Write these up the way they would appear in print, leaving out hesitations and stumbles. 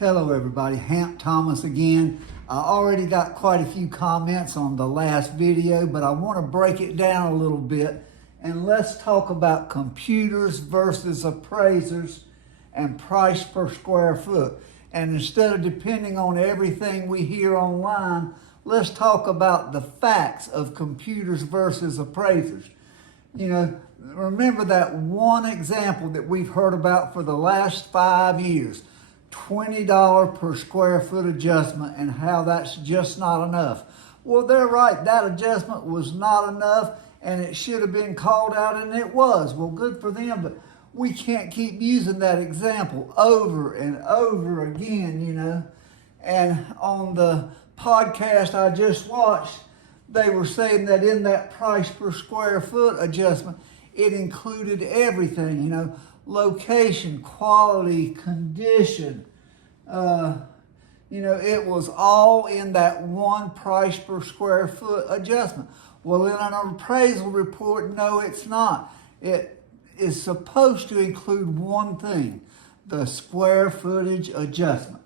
Hello everybody, Hamp Thomas again. I already got quite a few comments on the last video, but I want to break it down a little bit and let's talk about computers versus appraisers and price per square foot. And instead of depending on everything we hear online, let's talk about the facts of computers versus appraisers. You know, remember that one example that we've heard about for the last 5 years. $20 per square foot adjustment and how that's just not enough. Well, they're right. That adjustment was not enough and it should have been called out, and it was. Well, good for them, but we can't keep using that example over and over again, you know. And on the podcast I just watched, they were saying that in that price per square foot adjustment, it included everything, you know, location, quality, condition. You know, it was all in that one price per square foot adjustment. Well, in an appraisal report, no, it's not. It is supposed to include one thing, the square footage adjustment.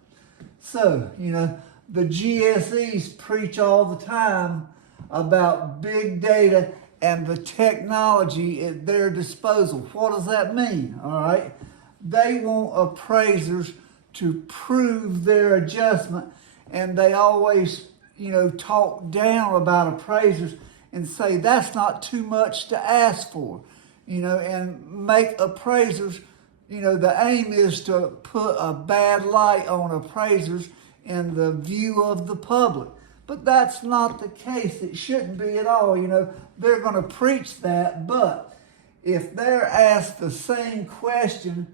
So, you know, the GSEs preach all the time about big data and the technology at their disposal. What does that mean? All right. They want appraisers to prove their adjustment, and they always, you know, talk down about appraisers and say that's not too much to ask for, you know, and make appraisers, you know, the aim is to put a bad light on appraisers in the view of the public. But that's not the case. It shouldn't be at all. You know, they're going to preach that, but if they're asked the same question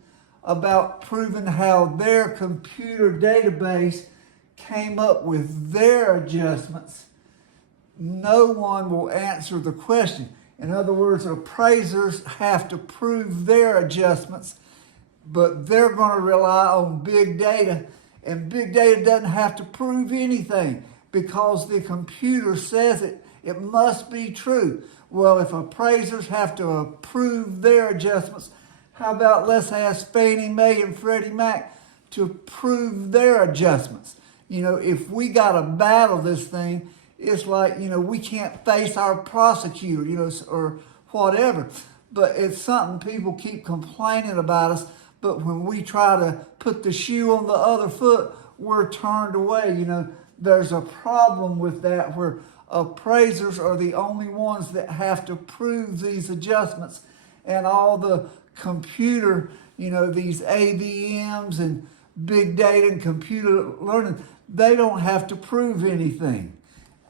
about proving how their computer database came up with their adjustments, no one will answer the question. In other words, appraisers have to prove their adjustments, but they're going to rely on big data, and big data doesn't have to prove anything, because the computer says it must be true. Well, if appraisers have to approve their adjustments, how about let's ask Fannie Mae and Freddie Mac to prove their adjustments? You know, if we got to battle this thing, it's like, you know, we can't face our prosecutor, you know, or whatever. But it's something people keep complaining about us. But when we try to put the shoe on the other foot, we're turned away, you know. There's a problem with that where appraisers are the only ones that have to prove these adjustments, and all the computer, you know, these AVMs and big data and computer learning, they don't have to prove anything.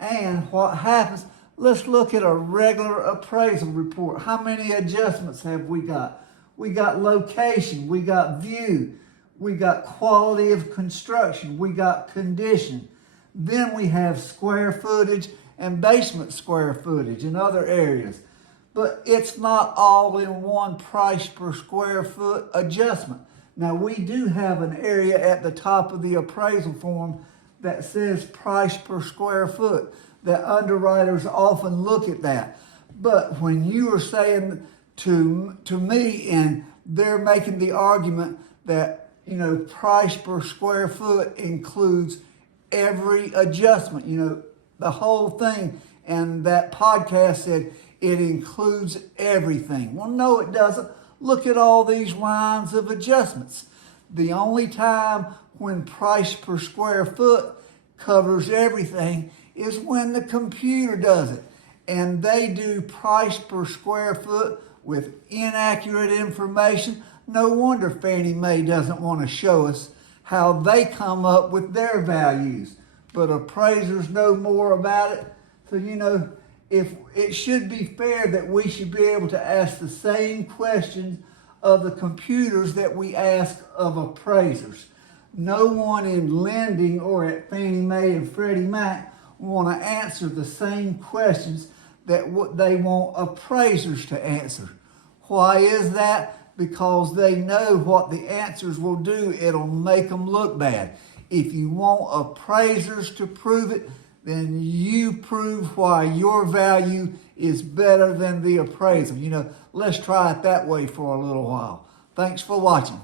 And what happens, let's look at a regular appraisal report. How many adjustments have we got? We got location, we got view, we got quality of construction, we got condition. Then we have square footage and basement square footage in other areas. But it's not all in one price per square foot adjustment. Now, we do have an area at the top of the appraisal form that says price per square foot, that underwriters often look at that. But when you are saying to me, and they're making the argument that, you know, price per square foot includes every adjustment, you know, the whole thing. And that podcast said it includes everything. Well, no, it doesn't. Look at all these lines of adjustments. The only time when price per square foot covers everything is when the computer does it. And they do price per square foot with inaccurate information. No wonder Fannie Mae doesn't want to show us how they come up with their values. But appraisers know more about it. So, you know, if it should be fair that we should be able to ask the same questions of the computers that we ask of appraisers. No one in lending or at Fannie Mae and Freddie Mac want to answer the same questions that what they want appraisers to answer. Why is that? Because they know what the answers will do. It'll make them look bad. If you want appraisers to prove it, then you prove why your value is better than the appraisal. You know, let's try it that way for a little while. Thanks for watching.